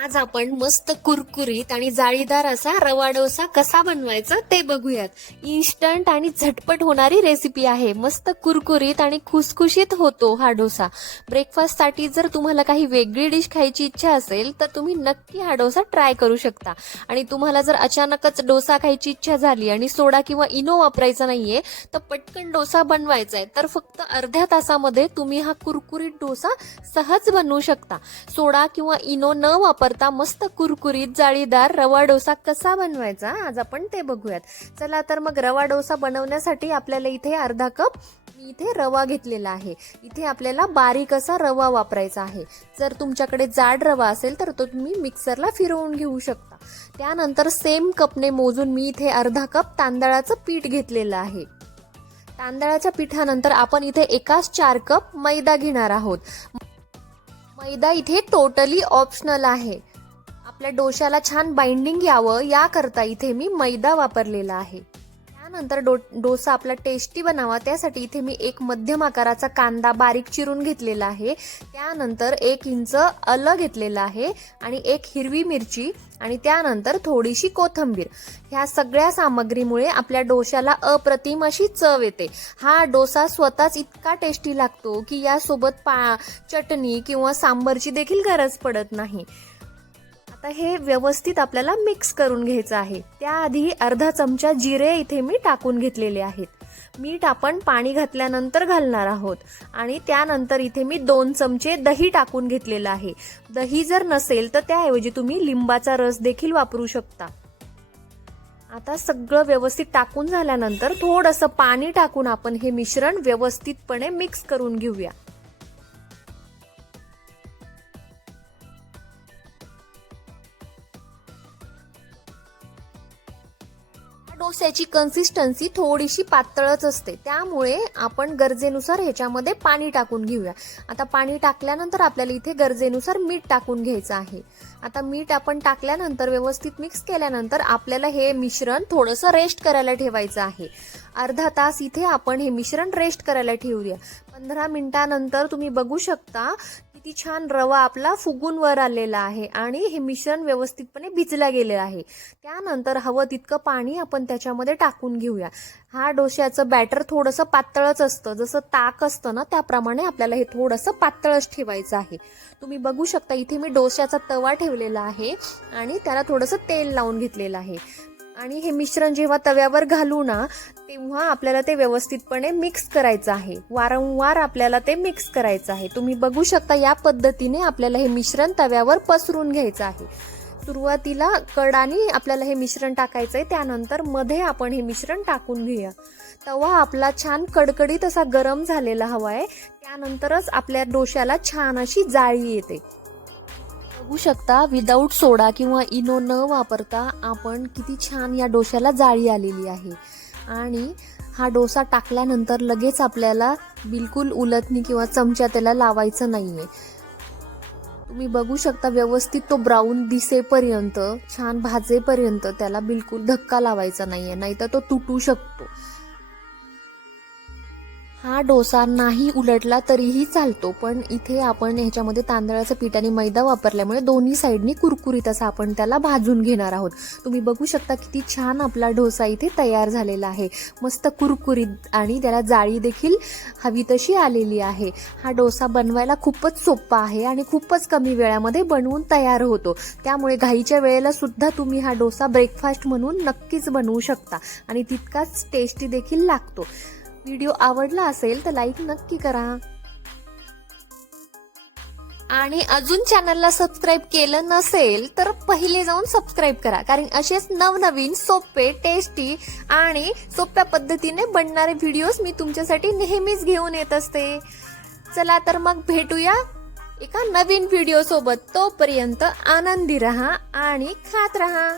आज आपण मस्त कुरकुरीत आणि जाळीदार असा रवा डोसा कसा बनवायचा ते बघूयात. इन्स्टंट आणि झटपट होणारी रेसिपी आहे. मस्त कुरकुरीत आणि खुसखुशीत होतो हा डोसा. ब्रेकफास्ट साठी जर तुम्हाला काही वेगळी डिश खायची इच्छा असेल तर तुम्ही नक्की हा डोसा ट्राय करू शकता. आणि तुम्हाला जर अचानकच डोसा खायची इच्छा झाली आणि सोडा किंवा इनो वापरायचा नाहीये तर पटकन डोसा बनवायचा आहे तर फक्त अर्ध्या तासामध्ये तुम्ही हा कुरकुरीत डोसा सहज बनवू शकता. सोडा किंवा इनो न वापरता मस्त कुरकुरीत जाळीदार रवा डोसा कसा बनवायचा आज आपण ते बघूयात. चला तर मग रवा डोसा बनवण्यासाठी आपल्याला इथे अर्धा कप मी इथे रवा घेतलेला आहे. इथे आपल्याला बारीक असा रवा वापरायचा आहे. जर तुमच्याकडे जाड रवा असेल तर तो तुम्ही मिक्सरला फिरवून घेऊ शकता. त्यानंतर सेम कपने मोजून मी इथे अर्धा कप तांदळाचं पीठ घेतलेलं आहे. तांदळाच्या पिठानंतर आपण इथे एकाच 4 कप मैदा घेणार आहोत. मैदा इथे टोटली ऑप्शनल आहे. आपल्या डोशाला छान बाइंडिंग यावं याकरता इथे मी मैदा वापरलेला आहे. त्यानंतर डोसा आपला टेस्टी बनावा त्यासाठी इथे मी एक मध्यम आकाराचा कांदा बारीक चिरून घेतलेला आहे. त्यानंतर 1 इंच आलं घेतलेलं आहे आणि 1 हिरवी मिरची आणि त्यानंतर थोडीशी कोथिंबीर. ह्या सगळ्या सामग्रीमुळे आपल्या डोशाला अप्रतिम अशी चव येते. हा डोसा स्वतःच इतका टेस्टी लागतो की यासोबत चटणी किंवा सांबरची देखील गरज पडत नाही. आता हे व्यवस्थित आपल्याला मिक्स करून घ्यायचं आहे. त्याआधी अर्धा चमचा जिरे इथे मी टाकून घेतलेले आहेत. मीठ आपण पाणी घातल्यानंतर घालणार आहोत. आणि त्यानंतर इथे मी 2 चमचे दही टाकून घेतलेलं आहे. दही जर नसेल तर त्याऐवजी तुम्ही लिंबाचा रस देखील वापरू शकता. आता सगळं व्यवस्थित टाकून झाल्यानंतर थोडंसं पाणी टाकून आपण हे मिश्रण व्यवस्थितपणे मिक्स करून घेऊया. डोस्याची कन्सिस्टन्सी थोडीशी पातळच असते त्यामुळे आपण गरजेनुसार ह्याच्यामध्ये पाणी टाकून घेऊया. आता पाणी टाकल्यानंतर आपल्याला इथे गरजेनुसार मीठ टाकून घ्यायचं आहे. आता मीठ आपण टाकल्यानंतर व्यवस्थित मिक्स केल्यानंतर आपल्याला हे मिश्रण थोडंसं रेस्ट करायला ठेवायचं आहे. अर्धा तास इथे आपण हे मिश्रण रेस्ट करायला ठेवूया. 15 मिनिटांनंतर तुम्ही बघू शकता किती छान रवा आपला फुगून वर आलेला आहे आणि हे मिश्रण व्यवस्थितपणे भिजला गेले आहे. त्यानंतर हवं तितकं पाणी आपण त्याच्यामध्ये टाकून घेऊया. हा डोश्याचं बॅटर थोडंसं पातळच असतं. जसं ताक असतं ना त्याप्रमाणे आपल्याला हे थोडंसं पातळच ठेवायचं आहे. तुम्ही बघू शकता इथे मी डोश्याचा तवा ठेवलेला आहे आणि त्याला थोडंसं तेल लावून घेतलेलं आहे. आणि हे मिश्रण जेव्हा तव्यावर घालू ना तेव्हा आपल्याला ते व्यवस्थितपणे मिक्स करायचं आहे. वारंवार आपल्याला ते मिक्स करायचं आहे. तुम्ही बघू शकता या पद्धतीने आपल्याला हे मिश्रण तव्यावर पसरून घ्यायचं आहे. सुरुवातीला कडाने आपल्याला हे मिश्रण टाकायचं आहे. त्यानंतर मध्ये आपण हे मिश्रण टाकून घेऊया. तवा आपला छान कडकडीत असा गरम झालेला हवा आहे. त्यानंतरच आपल्या डोश्याला छान अशी जाळी येते. बघू शकता विदाऊट सोडा किंवा इनो न वापरता आपण किती छान या डोश्याला जाळी आलेली आहे. आणि हा डोसा टाकल्यानंतर लगेच आपल्याला बिलकुल उलटणी किंवा चमचा त्याला लावायचं नाहीये. तुम्ही बघू शकता व्यवस्थित तो ब्राऊन दिसेपर्यंत छान भाजेपर्यंत त्याला बिलकुल धक्का लावायचा नाहीये, नाहीतर तो तुटू शकतो. हा डोसा नाही उलटला तरीही चालतो पण इथे आपण ह्याच्यामध्ये तांदळाचं पीठ आणि मैदा वापरल्यामुळे दोन्ही साईडनी कुरकुरीत असा आपण त्याला भाजून घेणार आहोत. तुम्ही बघू शकता किती छान आपला डोसा इथे तयार झालेला आहे. मस्त कुरकुरीत आणि त्याला जाळी देखील हवी तशी आलेली आहे. हा डोसा बनवायला खूपच सोपा आहे आणि खूपच कमी वेळामध्ये बनवून तयार होतो. त्यामुळे घाईच्या वेळेला सुद्धा तुम्ही हा डोसा ब्रेकफास्ट म्हणून नक्कीच बनवू शकता आणि तितकाच टेस्टी देखील लागतो. व्हिडिओ आवडला असेल तर लाईक नक्की करा आणि अजून चॅनलला सबस्क्राईब केलं नसेल तर पहिले जाऊन सबस्क्राईब करा, कारण असेच नवनवीन सोपे टेस्टी आणि सोप्या पद्धतीने बनणारे व्हिडिओज मी तुमच्यासाठी नेहमीच घेऊन येत असते. चला तर मग भेटूया एका नवीन व्हिडिओ सोबत. तोपर्यंत आनंदी रहा आणि खात रहा.